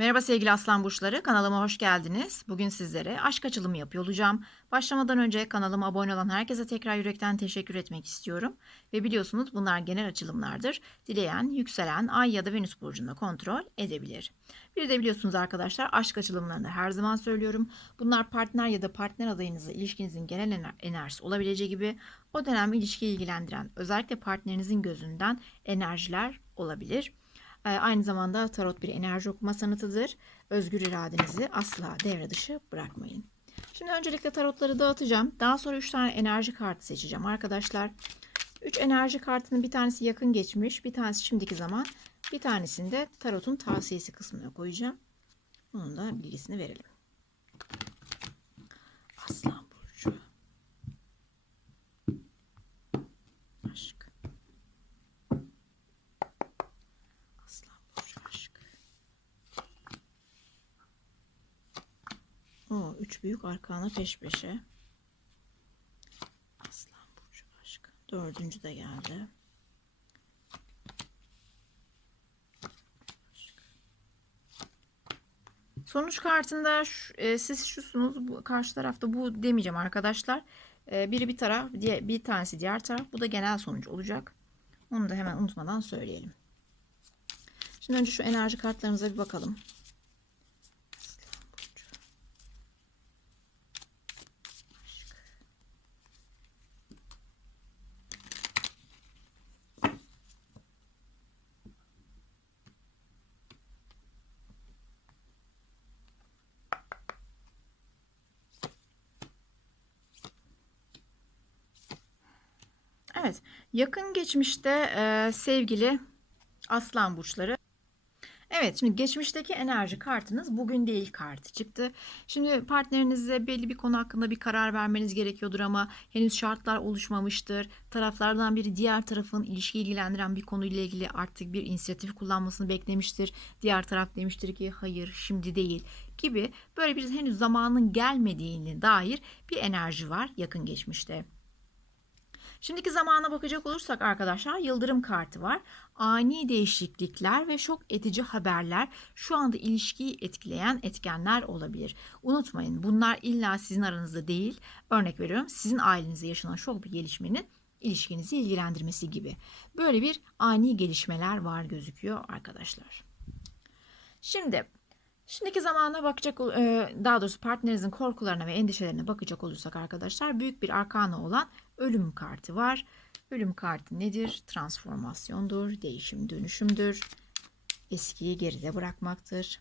Merhaba sevgili aslan burçları, kanalıma hoş geldiniz. Bugün sizlere aşk açılımı yapıyor olacağım. Başlamadan önce kanalıma abone olan herkese tekrar yürekten teşekkür etmek istiyorum. Ve biliyorsunuz bunlar genel açılımlardır. Dileyen, yükselen, ay ya da venüs burcunda kontrol edebilir. Bir de biliyorsunuz arkadaşlar, aşk açılımlarında her zaman söylüyorum. Bunlar partner ya da partner adayınızla ilişkinizin genel enerjisi olabileceği gibi o dönem ilişkiyi ilgilendiren, özellikle partnerinizin gözünden enerjiler olabilir. Aynı zamanda tarot bir enerji okuma sanatıdır. Özgür iradenizi asla devre dışı bırakmayın. Şimdi öncelikle tarotları dağıtacağım. Daha sonra 3 tane enerji kartı seçeceğim arkadaşlar. 3 enerji kartının bir tanesi yakın geçmiş, bir tanesi şimdiki zaman, bir tanesini de tarotun tavsiyesi kısmına koyacağım. Bunun da bilgisini verelim. Aslan burcu. Aşk. Aslan burcu aşk. O 3 büyük arkana peş peşe. Aslan burcu aşk. Dördüncü de geldi. Sonuç kartında siz şusunuz, bu, karşı tarafta bu demeyeceğim arkadaşlar. Biri bir taraf, bir tanesi diğer taraf. Bu da genel sonuç olacak. Onu da hemen unutmadan söyleyelim. Şimdi önce şu enerji kartlarımıza bir bakalım. Evet, yakın geçmişte sevgili aslan burçları. Evet, şimdi geçmişteki enerji kartınız bugün değil kartı çıktı. Şimdi partnerinizle belli bir konu hakkında bir karar vermeniz gerekiyordur ama henüz şartlar oluşmamıştır. Taraflardan biri diğer tarafın ilişki ilgilendiren bir konuyla ilgili artık bir inisiyatif kullanmasını beklemiştir. Diğer taraf demiştir ki hayır şimdi değil gibi, böyle bir henüz zamanın gelmediğine dair bir enerji var yakın geçmişte. Şimdiki zamana bakacak olursak arkadaşlar, yıldırım kartı var. Ani değişiklikler ve şok edici haberler şu anda ilişkiyi etkileyen etkenler olabilir. Unutmayın, bunlar illa sizin aranızda değil. Örnek veriyorum, sizin ailenizde yaşanan şok bir gelişmenin ilişkinizi ilgilendirmesi gibi. Böyle bir ani gelişmeler var gözüküyor arkadaşlar. Şimdiki zamana bakacak, daha doğrusu partnerinizin korkularına ve endişelerine bakacak olursak arkadaşlar, büyük bir arkana olan ölüm kartı var. Ölüm kartı nedir? Transformasyondur, değişim, dönüşümdür. Eskiyi geride bırakmaktır.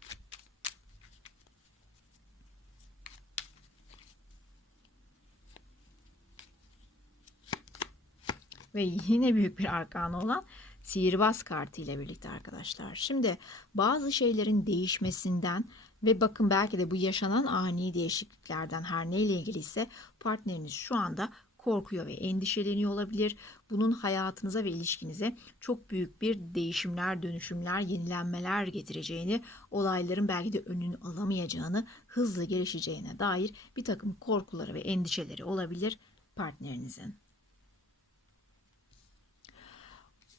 Ve yine büyük bir arkana olan sihirbaz kartı ile birlikte arkadaşlar. Şimdi bazı şeylerin değişmesinden ve bakın belki de bu yaşanan ani değişikliklerden, her neyle ilgiliyse partneriniz şu anda korkuyor ve endişeleniyor olabilir. Bunun hayatınıza ve ilişkinize çok büyük bir değişimler, dönüşümler, yenilenmeler getireceğini, olayların belki de önünü alamayacağını, hızlı gelişeceğine dair bir takım korkuları ve endişeleri olabilir partnerinizin.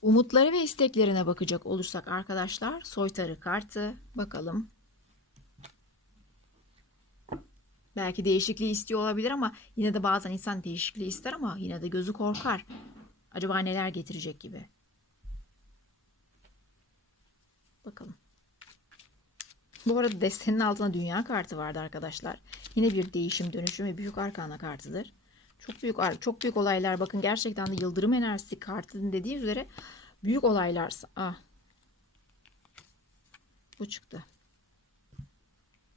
Umutları ve isteklerine bakacak olursak arkadaşlar, soytarı kartı bakalım. Belki değişikliği istiyor olabilir ama yine de bazen insan değişikliği ister ama yine de gözü korkar. Acaba neler getirecek gibi. Bakalım. Bu arada destenin altına dünya kartı vardı arkadaşlar. Yine bir değişim, dönüşüm ve büyük arkana kartıdır. Çok büyük olaylar, bakın gerçekten de yıldırım enerjisi kartının dediği üzere büyük olaylar. Bu çıktı.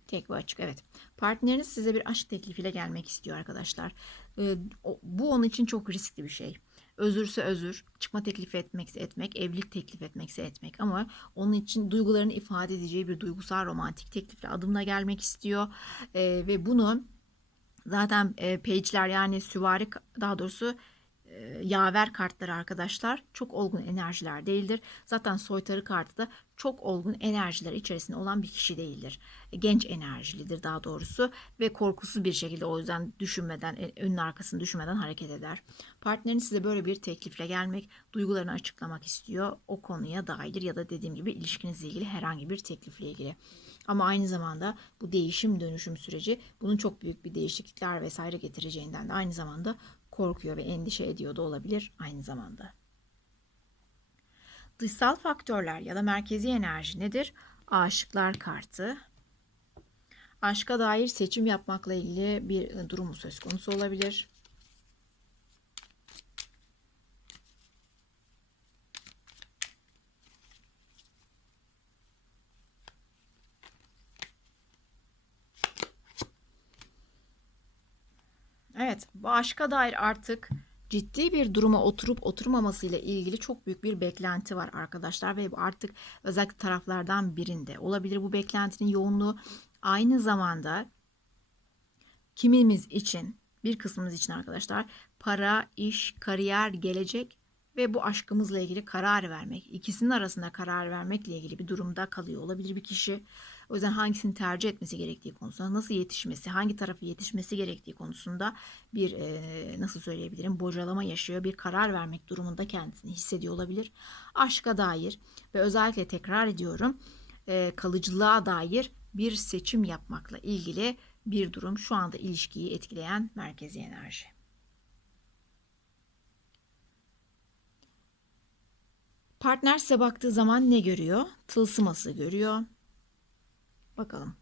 Tek ve açık, evet. Partneriniz size bir aşk teklifiyle gelmek istiyor arkadaşlar. Bu onun için çok riskli bir şey. Özürse özür, çıkma teklifi etmekse etmek, evlilik teklif etmekse etmek. Ama onun için duygularını ifade edeceği bir duygusal romantik teklifle adımla gelmek istiyor. Ve bunu zaten page'ler, yani süvari, daha doğrusu yaver kartları arkadaşlar çok olgun enerjiler değildir. Zaten soytarı kartı da çok olgun enerjiler içerisinde olan bir kişi değildir. Genç enerjilidir daha doğrusu ve korkusuz bir şekilde, o yüzden düşünmeden, önün arkasını düşünmeden hareket eder. Partneriniz size böyle bir teklifle gelmek, duygularını açıklamak istiyor o konuya dair ya da dediğim gibi ilişkinizle ilgili herhangi bir teklifle ilgili. Ama aynı zamanda bu değişim dönüşüm süreci bunun çok büyük bir değişiklikler vesaire getireceğinden de aynı zamanda korkuyor ve endişe ediyor da olabilir aynı zamanda. Dışsal faktörler ya da merkezi enerji nedir? Aşıklar kartı. Aşka dair seçim yapmakla ilgili bir durumu söz konusu olabilir. Evet, bu aşka dair artık ciddi bir duruma oturup oturmaması ile ilgili çok büyük bir beklenti var arkadaşlar ve artık özellikle taraflardan birinde olabilir bu beklentinin yoğunluğu. Aynı zamanda kimimiz için, bir kısmımız için arkadaşlar, para, iş, kariyer, gelecek ve bu aşkımızla ilgili karar vermek, ikisinin arasında karar vermekle ilgili bir durumda kalıyor olabilir bir kişi. O yüzden hangisini tercih etmesi gerektiği konusunda, nasıl yetişmesi, hangi tarafı yetişmesi gerektiği konusunda bir nasıl söyleyebilirim, bocalama yaşıyor, bir karar vermek durumunda kendisini hissediyor olabilir. Aşka dair ve özellikle tekrar ediyorum, kalıcılığa dair bir seçim yapmakla ilgili bir durum şu anda ilişkiyi etkileyen merkezi enerji. Partner size baktığı zaman ne görüyor? Tılsım ası görüyor. Bakalım.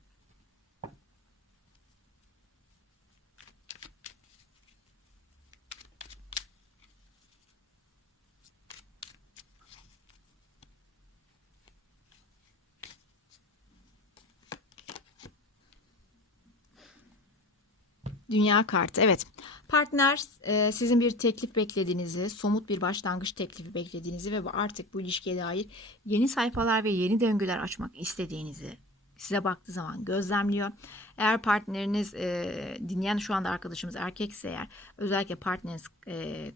Dünya kartı. Evet. Partner sizin bir teklif beklediğinizi, somut bir başlangıç teklifi beklediğinizi ve artık bu ilişkiye dair yeni sayfalar ve yeni döngüler açmak istediğinizi size baktığı zaman gözlemliyor. Eğer partneriniz, dinleyen şu anda arkadaşımız erkekse eğer, özellikle partneriniz,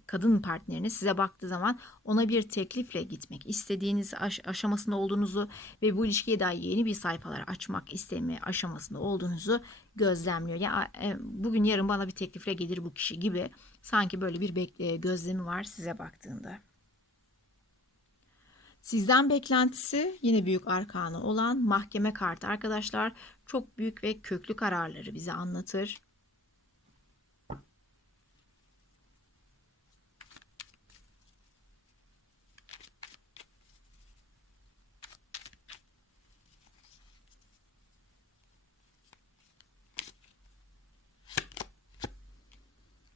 kadın partneriniz size baktığı zaman ona bir teklifle gitmek istediğiniz aşamasında olduğunuzu ve bu ilişkiye dair yeni bir sayfalar açmak isteme aşamasında olduğunuzu gözlemliyor. Ya bugün yarın bana bir teklifle gelir bu kişi gibi, sanki böyle bir gözlemi var size baktığında. Sizden beklentisi yine büyük arkanı olan mahkeme kartı arkadaşlar. Çok büyük ve köklü kararları bize anlatır.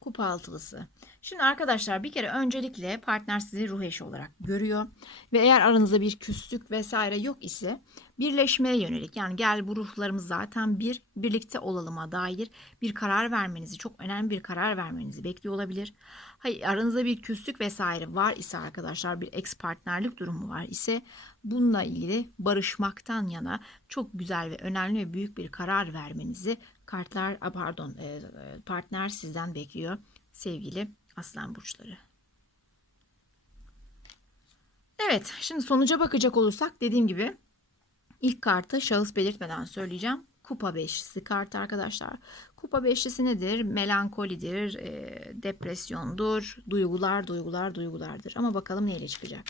Kupa altılısı. Şimdi arkadaşlar bir kere öncelikle partner sizi ruh eşi olarak görüyor. Ve eğer aranızda bir küslük vesaire yok ise birleşmeye yönelik, yani gel bu ruhlarımız zaten bir, birlikte olalıma dair bir karar vermenizi, çok önemli bir karar vermenizi bekliyor olabilir. Hayır, aranızda bir küslük vesaire var ise arkadaşlar, bir ex partnerlik durumu var ise bununla ilgili barışmaktan yana çok güzel ve önemli ve büyük bir karar vermenizi partner sizden bekliyor sevgili Aslan burçları. Evet, şimdi sonuca bakacak olursak dediğim gibi ilk kartı şahıs belirtmeden söyleyeceğim. Kupa beşlisi kartı arkadaşlar. Kupa beşlisi nedir? Melankolidir, depresyondur, duygulardır. Ama bakalım neyle çıkacak.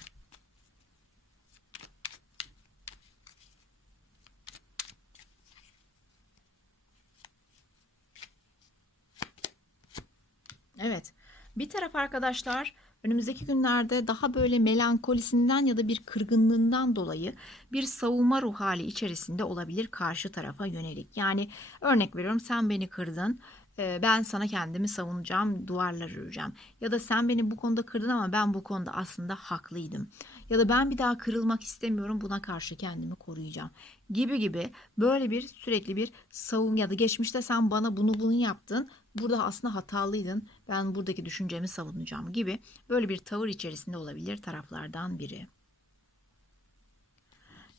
Evet. Bir taraf arkadaşlar önümüzdeki günlerde daha böyle melankolisinden ya da bir kırgınlığından dolayı bir savunma ruh hali içerisinde olabilir karşı tarafa yönelik. Yani örnek veriyorum, sen beni kırdın. Ben sana kendimi savunacağım, duvarlar öreceğim. Ya da sen beni bu konuda kırdın ama ben bu konuda aslında haklıydım. Ya da ben bir daha kırılmak istemiyorum, buna karşı kendimi koruyacağım. Gibi böyle bir sürekli bir savunma ya da geçmişte sen bana bunu yaptın. Burada aslında hatalıydın. Ben buradaki düşüncemi savunacağım gibi böyle bir tavır içerisinde olabilir taraflardan biri.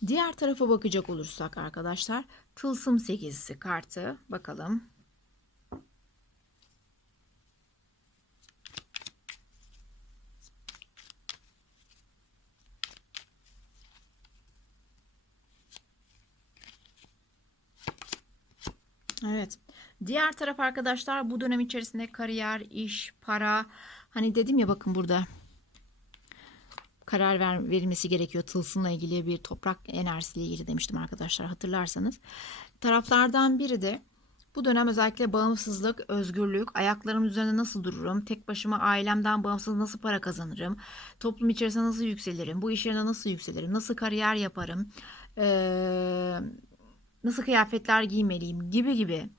Diğer tarafa bakacak olursak arkadaşlar, Tılsım sekizisi kartı bakalım. Evet. Diğer taraf arkadaşlar, bu dönem içerisinde kariyer, iş, para. Hani dedim ya, bakın burada verilmesi gerekiyor. Tılsımla ilgili, bir toprak enerjisiyle ilgili demiştim arkadaşlar, hatırlarsanız. Taraflardan biri de bu dönem özellikle bağımsızlık, özgürlük, ayaklarım üzerinde nasıl dururum, tek başıma ailemden bağımsız nasıl para kazanırım, toplum içerisinde nasıl yükselirim, bu iş yerine nasıl yükselirim, nasıl kariyer yaparım, nasıl kıyafetler giymeliyim gibi gibi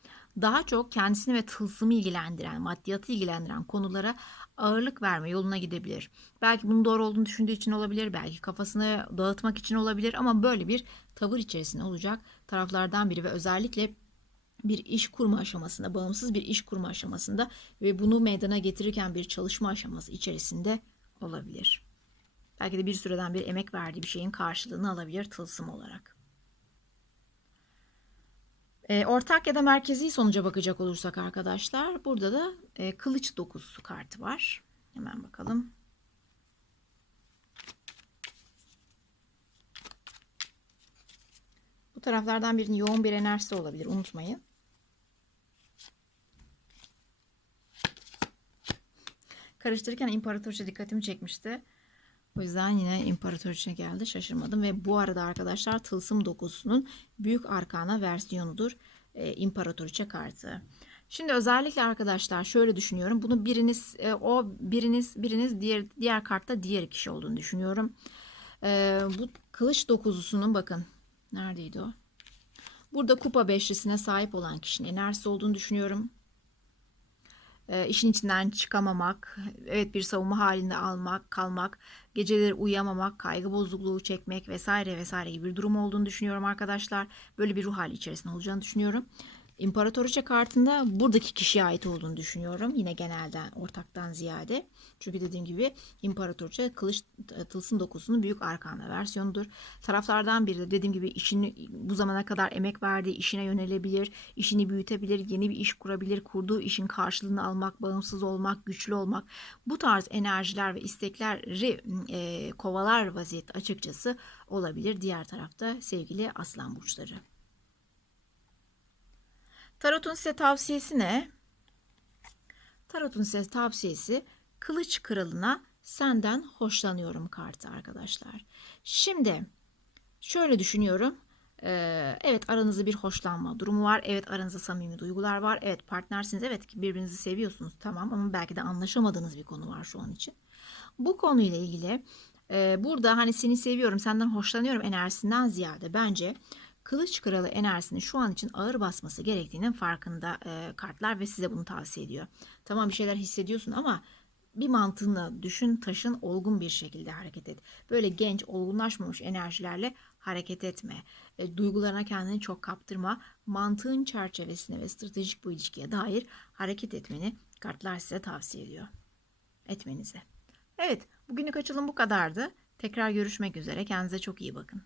daha çok kendisini ve tılsımı ilgilendiren, maddiyatı ilgilendiren konulara ağırlık verme yoluna gidebilir. Belki bunun doğru olduğunu düşündüğü için olabilir, belki kafasını dağıtmak için olabilir, ama böyle bir tavır içerisinde olacak taraflardan biri ve özellikle bir iş kurma aşamasında, bağımsız bir iş kurma aşamasında ve bunu meydana getirirken bir çalışma aşaması içerisinde olabilir. Belki de bir süreden bir emek verdiği bir şeyin karşılığını alabilir tılsım olarak. Ortak ya da merkezi sonuca bakacak olursak arkadaşlar, burada da kılıç dokuzusu kartı var. Hemen bakalım. Bu taraflardan birinin yoğun bir enerjisi olabilir, unutmayın. Karıştırırken imparatoriçe dikkatimi çekmişti. O yüzden yine imparatoriçe geldi, şaşırmadım. Ve bu arada arkadaşlar, tılsım dokuzusunun büyük arkana versiyonudur imparatoriçe kartı. Şimdi özellikle arkadaşlar şöyle düşünüyorum. Bunu biriniz diğer kartta diğer kişi olduğunu düşünüyorum. Bu kılıç dokuzusunun, bakın neredeydi o? Burada kupa beşlisine sahip olan kişinin enerjisi olduğunu düşünüyorum. İşin içinden çıkamamak, evet, bir savunma halinde kalmak, geceleri uyuyamamak, kaygı bozukluğu çekmek vesaire vesaire gibi bir durum olduğunu düşünüyorum arkadaşlar. Böyle bir ruh hali içerisinde olacağını düşünüyorum. İmparatoriçe kartında buradaki kişiye ait olduğunu düşünüyorum. Yine genelden, ortaktan ziyade. Çünkü dediğim gibi imparatoriçe tılsım dokusunun büyük arkana versiyonudur. Taraflardan biri de dediğim gibi işini bu zamana kadar emek verdiği işine yönelebilir, işini büyütebilir, yeni bir iş kurabilir, kurduğu işin karşılığını almak, bağımsız olmak, güçlü olmak, bu tarz enerjiler ve istekleri kovalar vaziyette açıkçası olabilir. Diğer tarafta sevgili aslan burçları. Tarot'un size tavsiyesi ne? Tarot'un size tavsiyesi Kılıç Kralı'na senden hoşlanıyorum kartı arkadaşlar. Şimdi şöyle düşünüyorum. Evet, aranızda bir hoşlanma durumu var. Evet, aranızda samimi duygular var. Evet, partnersiniz. Evet, birbirinizi seviyorsunuz. Tamam, ama belki de anlaşamadığınız bir konu var şu an için. Bu konuyla ilgili burada hani seni seviyorum, senden hoşlanıyorum enerjisinden ziyade bence Kılıç Kralı enerjisini şu an için ağır basması gerektiğinin farkında kartlar ve size bunu tavsiye ediyor. Tamam, bir şeyler hissediyorsun ama bir mantığını düşün, taşın, olgun bir şekilde hareket et. Böyle genç, olgunlaşmamış enerjilerle hareket etme. Duygularına kendini çok kaptırma. Mantığın çerçevesine ve stratejik bu ilişkiye dair hareket etmeni kartlar size tavsiye ediyor. Etmenize. Evet, bugünlük açılım bu kadardı. Tekrar görüşmek üzere. Kendinize çok iyi bakın.